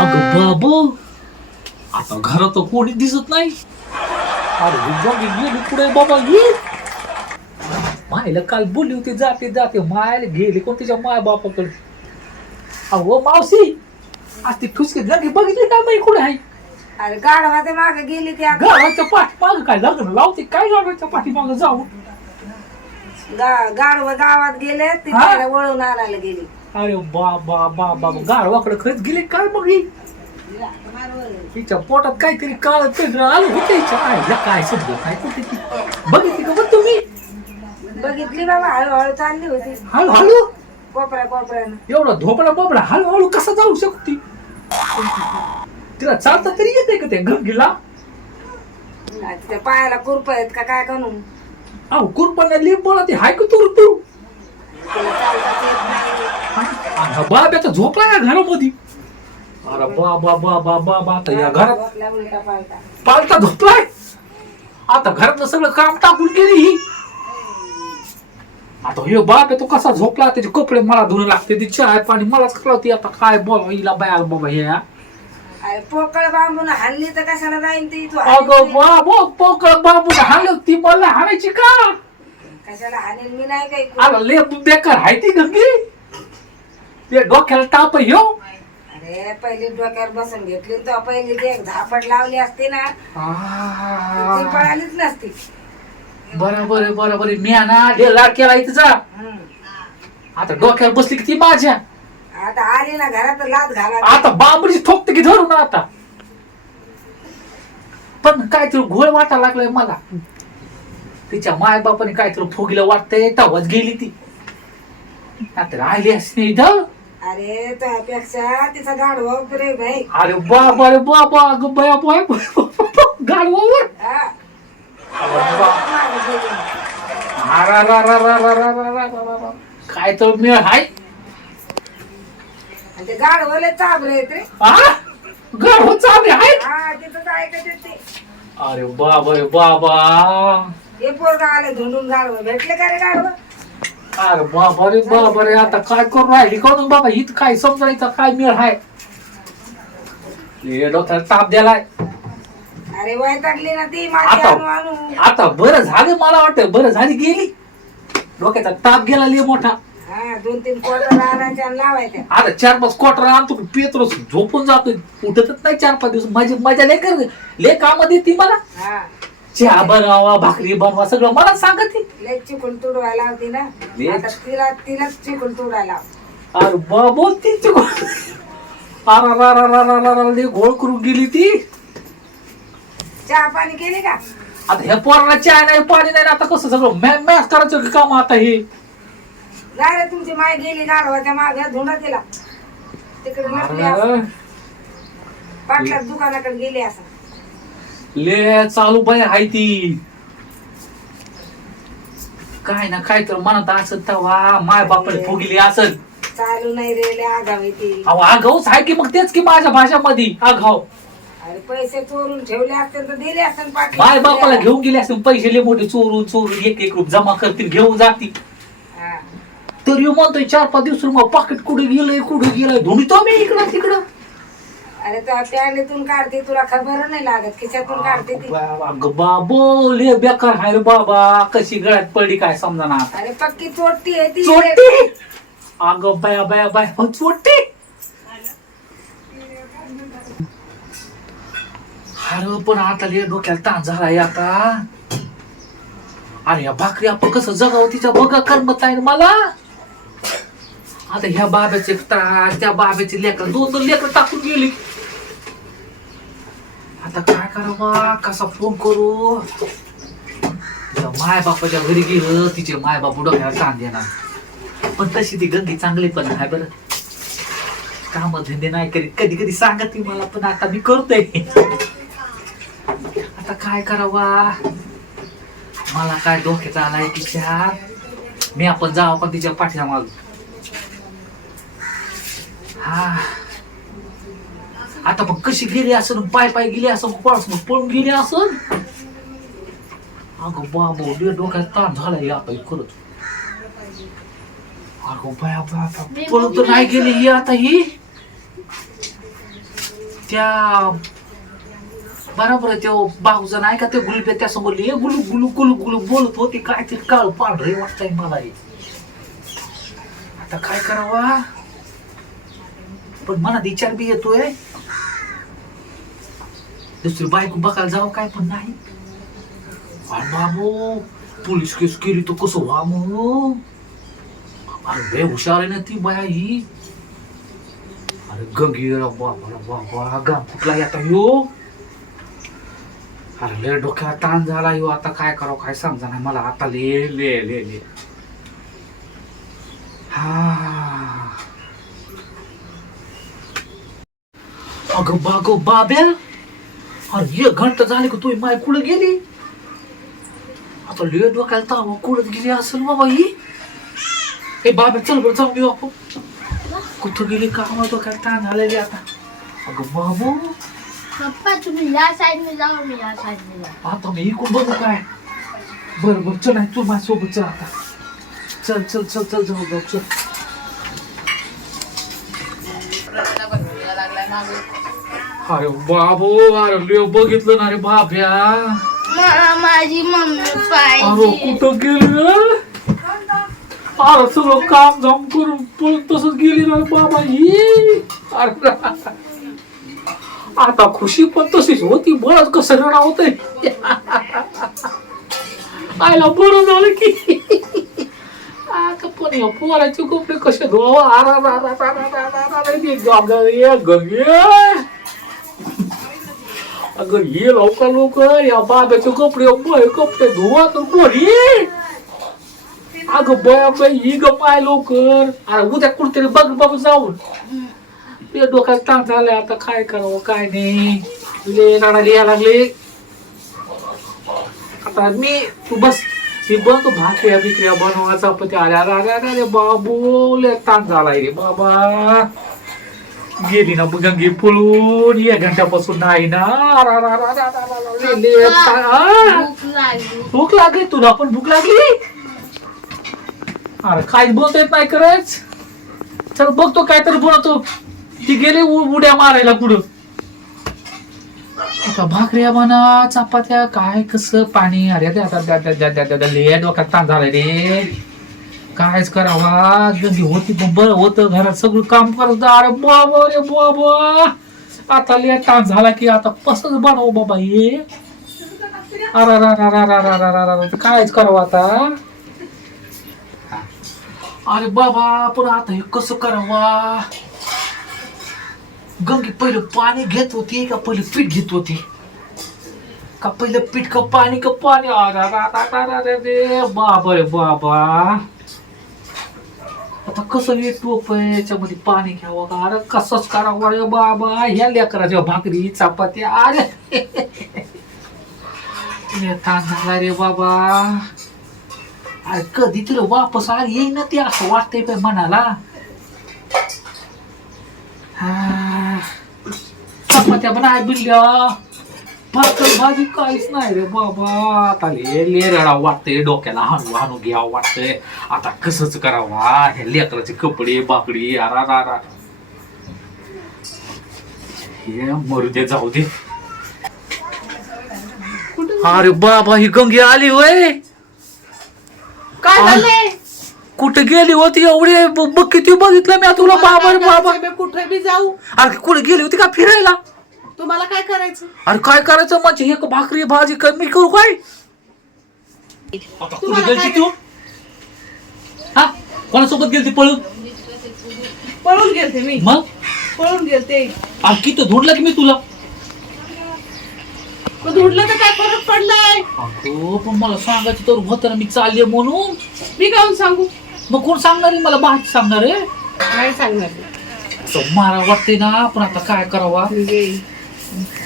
अगं बाबा आता घरात कोणी दिसत नाही? अरे दोघी गेली पुढे बाबा ये मायला काल बोलली होती जाते जाते मायला गेली कोण तिच्या माय बापाकडे? अहो मावशी आज ती ठुसकी जागी बघितली काय बाई कुठे आहे? अरे गाढवाच्या मागे गेली ती आता. गावाच्या पाठी माग काय लग्न लावते? काय गावाच्या पाठी माग जाऊ गाढव गावात गेले ती हा? त्याला वळून आणायला गेली. अरे बा बा बा बा गाडवाकडे खरंच गेली काय मग ही? तिच्या पोटात काहीतरी काळ आलं होतं हिच्या. आईला काय समजत नाही कुठे ती? बघितली का बघ तुम्ही? बघितली बाबा हळूहळू चालली होती. हळूहळू? कोपऱ्या कोपऱ्यानं एवढा धोपडा बोबडा हळूहळू कसा जाऊ शकते? तिला चालता तरी येते का गंगीला आणि त्या पायाला कुरप आहेत का काय करून अहो कुरपण्या लिंबळा ती हाय का तुर तू येत नाही बाब्याचा झोपला या घरामध्ये. अरे बा बा बा बा बा बा आता या घरात आपला उलटा पालटा पालता झोपलाय. आता घरातलं सगळं काम टाकून गेली ही. आता हे बाप आहे तो कसा झोपला? त्याचे कपडे मला धुणं लागते ती चहा पाणी मलाच कळवते आता काय बोल हिला बाया बाबा हे हा. अरे पोकळ बांबून हल्ली तर कशाला जाईन ती? तू अगं हाणील. बाबा पोकळ बाबू हाणलं ती मला हाणायची का? कशाला हाणेल मी नाही काही आला ले बेकार हाय ती गंगी. ते डोक्याला ताप आहे ह्यो अरे पहिली डोक्यावर बसून घेतली तर पहिली ती एक झापड लावली असती ना ती पळालीच नसती. बरं बरं बरं बरं मी ना डेला केला तिचा हम्म. आता डोक्यावर बसली की ती माझ्या. आता आली ना घरात लात घाला आता बांबडी ठोकते की धरून आता. पण काहीतरी घोळ वाटा लागलाय मला. तिच्या माय बापाने काहीतरी फुगीला वाटतंय तवाच गेली ती. आता राहिली असते इथं. अरे त्यापेक्षा तिचा गाढवा प्रेम आहे अरे बाबा रे बाबा अगं बया बाय गाडवावर हा. अरे बा- मागं गेली. अरा रा रा रा रा रा रा रा रा रा रा. काय तर मिळ हाय. आणि ते गाढवले चाबरे आहेत रे. आ? गाडव चालले आहे हा तिथंच ऐकत येत. ते अरे बाबा रे बाबा. हे पोरगा आलं धुंडून गाढव. भेटले का रे गाढव? अरे बाबा रे बाबा रे आता काय करून राहिली करून बाबा? हित काय समजायचं? काय मिळ हाय? हे डोक्याला ताप द्यालाय. अरे वैतागली ना ती माझी आता- आणू आणू. आता बरं झालं मला वाटतं. बरं झाली गेली. डोक्याचा ताप गेला लय मोठा. हा दोन तीन कोटर आणायच्या आणि लावायच्या. आता चार पाच क्वार्टर आणतो पेत्र झोपून जातोय. उठतच नाही चार पाच दिवस. माझी माझ्या लेकर ले काम देते मला? हा. चहा बनवा भाकरी बनवा सगळं. मला सांगत ती. लय चिकून तुडवायला होती ना. लय- आता तिला तिलाच चिकून तुडायला लाव. अरे बाबा ती अरे रा रा रा रा रा रा लय घोळ करून गेली ती. चहा पाणी केली का? आता ह्या पोराला चहा नाही पाणी नाही आता कसं सगळं मॅ मॅच करायचं की काम आता हे? जा रे तुमची माय गेली गाढवाच्या माग धुंडा तिला. तिकडे नसली असं. अरे, पाटलाच दुकानाकडे गेली असं. ले चालू बाय हाय ती. काय ना काय तर म्हणत असत तवा माय बापाने फुगली असत चालू नाही रे लय आगाव आहे ती. अहो आगाऊच आहे की मग तेच की माझ्या भाषामध्ये आगाव. अरे पैसे चोरून ठेवले असते तर दिले असते माय बापाला घेऊन गेले असतील पैसे लय मोठे चोरून चोरून एक एक रुप जमा करतील घेऊन जातील. हा. तरी म्हणतोय चार पाच दिवस मग पाकिट कुठे गेलंय कुठे गेलंय? धुणीतो मी इकडं तिकडं. अरे त्या पॅन्टीतून काढते तुला खबर नाही लागत खिशातून काढते ती. बाबो ले बेकार हाय रे बाबा. कशी गळ्यात पडली काय समजा ना अरे पक्की चोरटी आहे ती. चोट्टी? अगं बाया बाया बाया हो चोट्टी? अरे पण आता ले डोक्याला ताण झालाय आता. अरे या भाकरी आपण कसं जगावं तिच्या बघा करमत नाही मला. आता ह्या बाब्याचे त्या बाब्याचे लेकर दोन दोन लेकर टाकून गेली. आता काय करावा? कसा फोन करू? माय बापाच्या घरी गेलं तिचे माय बापू डोक्याला ताण देणार. पण तशी ती गंगी चांगली पण आहे बरं. काम धंदे नाही करीत. कधी कधी सांगत ती मला पण आता मी करतोय. आता काय करावा? मला काय डोक्यात आलाय तिच्या? मी आपण जाव पण तिच्या पाठीला माग हा. आता मग कशी गेली असं पाय पाय गेली असं पळस मग पळून गेली असं अगं बाबा लय डोक्यात ताण झालाय आता करत अगं बाया बाया पळून तर नाही गेली ही आता ही. त्या बरोबर आहे त्यो बाहुजा नाही का ते गुलबे त्या समोर ये गुलू गुलू गुलू गुलू बोलत होती काय ते काळ पांढरे वाटतंय मला हे. आता काय करावा? पण मनात विचार बी येतोय. दुसरी बायको बघायला जावं काय पण नाही. अरे बाबू पोलीस केस केली तर कसं व्हा मग अरे लय हुशार आहे ना ती बाया ही अरे गंगीरा बाबा बाबा गाम कुठला आता ह्यो अरे लय डोक्याला ताण झाला ह्यो आता काय करावं काय समजा नाही मला आता ले ले ले ले हा. अगं बागो बाब्या. अरे एक घंटा झाली का तुझी माय कुठं गेली? आता लय डोक्याला ताव कुठं गेली असेल बाबा ही. ए बाब्या चल बरं येऊ आपण. कुठं गेली? का मला डोक्याला ताण झालेली आता. अगं बाबू. पप्पा तुम्ही या साईडने जावा मी या साईडने जा आता मी इकडून बघू काय. बरं बरं चल तू माझ्यासोबत चल आता. चल चल चल चल जाऊ जाऊ चल. अरे बाबू अरे लिओ बघितलं ना रे बाब्या. मला माझी मम्मी अरे पाहिजे कुठं गेली रे? अरे सगळं काम जाम करून पळून तसंच गेली ना रे बाबा ही अरे आता खुशी पण तशीच होती बरंच कसं रडा होतंय. आयला बरं झालं की. आता पण या पोराचे कपडे कसे धुवा आरा रा रा रा रा रा रा रा रा ते गागं ये गंगे अगं ये लवकर लवकर. या बाब्याचे कपडे बय कपडे धुवा तर कोणी अगं बया बाई ही ग पाय लवकर. अरे उद्या कुठतरी बघ बाबा जाऊन. ते डोक्यात ताण झालंय आता काय करावं काय नाही. ले रडायला यायला लागले. आता मी तू बस. मी बघ भाकऱ्या बिकऱ्या बनवायचा पण ते अरे अरे अरे अरे अरे बाबू लय ताण झालाय रे बाबा. गेली ना गंगी पळून या घंट्यापासून नाही ना. भूक लागली. तुला पण भूक लागली? अरे काय बोलता येत नाही करच चल बघतो काय तर बोलतो. ती गेली उड्या मारायला कुठं? आता भाकऱ्या म्हणा चपात्या काय कस पाणी? अरे डोक्यात ताण झालाय रे. कायच करावा गंदी होती पण बरं होतं घरात सगळं काम करत अरे बाबा रे बाबा आता लेटा झाला की आता कसच बनव बाबा हे कायच करावं आता अरे बाबा पण आता हे कसं करावा गंगी पहिलं पाणी घेत होती का पहिलं पीठ घेत होती का पहिलं पीठ का पाणी का पाणी अरे रे बाबा रे बाबा आता कसं एक टोप आहे याच्यामध्ये पाणी घ्यावं का? अरे कसंच करावं? अरे बाबा ह्या लेकराच्या भाकरी चपात्या अरे. लय ताण झाला रे बाबा. अरे कधी तिला वापस आ येईन ना ते असं वाटतंय पाय मनाला. चपात्या पण आहे बिल्ल्या. भाकर भाजी काहीच नाही रे बाबा. आता ले लेरडा वाटतंय डोक्याला हाणू हाणू घ्यावं वाटतंय. आता कसंच करावा? हे लेकराचे कपडे बाकडी अरा रा रा. हे मरू दे जाऊ दे. अरे बाबा ही गंगी आली होय. काय झालंय? कुठे गेली होती एवढी? ब- बघ किती बघितलं मी तुला बाबा रे बाबा. मी कुठे बी जाऊ. अरे कुठे गेली होती का फिरायला? तुम्हाला काय करायचं? अरे काय करायचं म्हणजे एक भाकरी भाजी कमी करू काय? आता कुठे तुम्हाला गेलती काय- तू? हा? कोणासोबत गेलती पळून? पळून गेलते मी. मग? पळून गेलते. अरे किती धुंडला की मी तुला? मग धुडलं तर काय फरक पडलाय? अगं पण मला सांगायचं तर होतं ना मी चालले म्हणून. मी काहून सांगू? मग कोण सांगणार आहे? मला भाजी सांगणार आहे? नाही सांगणार. असं मारा वाटते ना पण आता काय करावा? म्हणजे Mm-hmm.